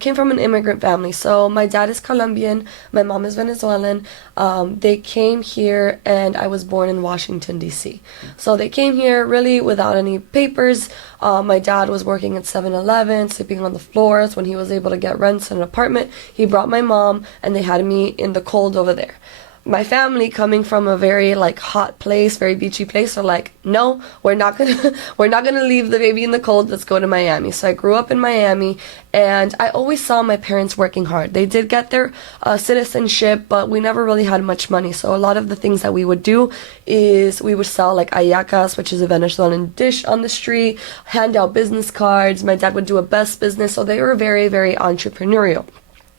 came from an immigrant family. So my dad is Colombian, my mom is Venezuelan. They came here, and I was born in Washington, D.C. So they came here really without any papers. My dad was working at 7-Eleven, sleeping on the floors. When he was able to get rents in an apartment, he brought my mom, and they had me in the cold over there. My family, coming from a very like hot place, very beachy place, are like, no, we're not gonna leave the baby in the cold. Let's go to Miami. So I grew up in Miami, and I always saw my parents working hard. They did get their citizenship, but we never really had much money. So a lot of the things that we would do is we would sell like hallacas, which is a Venezuelan dish, on the street, hand out business cards. My dad would do a best business. So they were very, very entrepreneurial.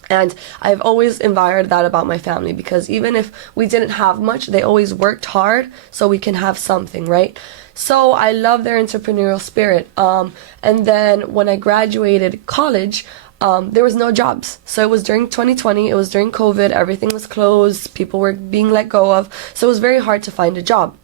And I've always admired that about my family, because even if we didn't have much, they always worked hard so we can have something, right? So I love their entrepreneurial spirit. And then when I graduated college, there was no jobs. So it was during 2020, it was during COVID, everything was closed, people were being let go of. So it was very hard to find a job.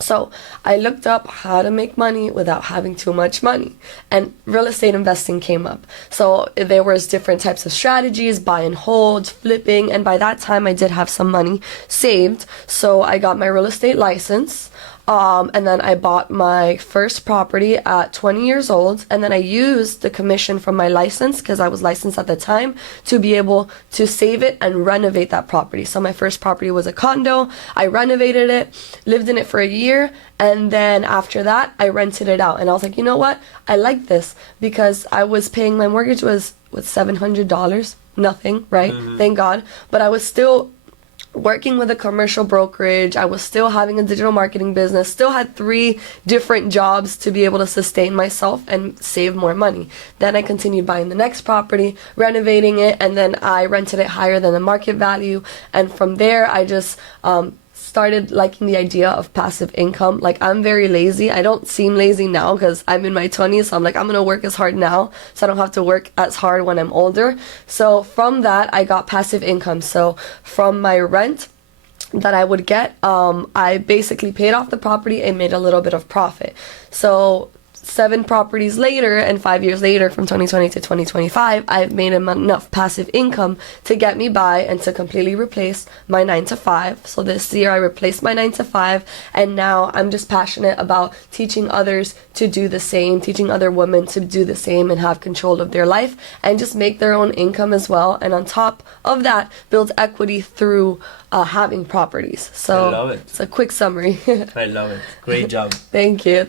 So I looked up how to make money without having too much money, and real estate investing came up. So there was different types of strategies, buy and hold, flipping, and by that time I did have some money saved. So I got my real estate license. And then I bought my first property at 20 years old, and then I used the commission from my license, because I was licensed at the time, to be able to save it and renovate that property. So my first property was a condo. I renovated it, lived in it for a year, and then after that I rented it out. And I was like, you know what? I like this, because I was paying, my mortgage was $700, nothing, right? Thank God. But I was still working with a commercial brokerage. I was still having a digital marketing business, still had 3 different jobs to be able to sustain myself and save more money. Then I continued buying the next property, renovating it, and then I rented it higher than the market value. And from there, I just started liking the idea of passive income. Like, I'm very lazy. I don't seem lazy now because I'm in my 20s, so I'm like, I'm gonna work as hard now so I don't have to work as hard when I'm older. So from that, I got passive income. So from my rent that I would get, I basically paid off the property and made a little bit of profit. So 7 properties later, and 5 years later, from 2020 to 2025, I've made enough passive income to get me by and to completely replace my 9-to-5. So this year I replaced my 9-to-5, and now I'm just passionate about teaching others to do the same, teaching other women to do the same and have control of their life and just make their own income as well. And on top of that, build equity through having properties. So I love it. It's a quick summary. I love it. Great job. Thank you.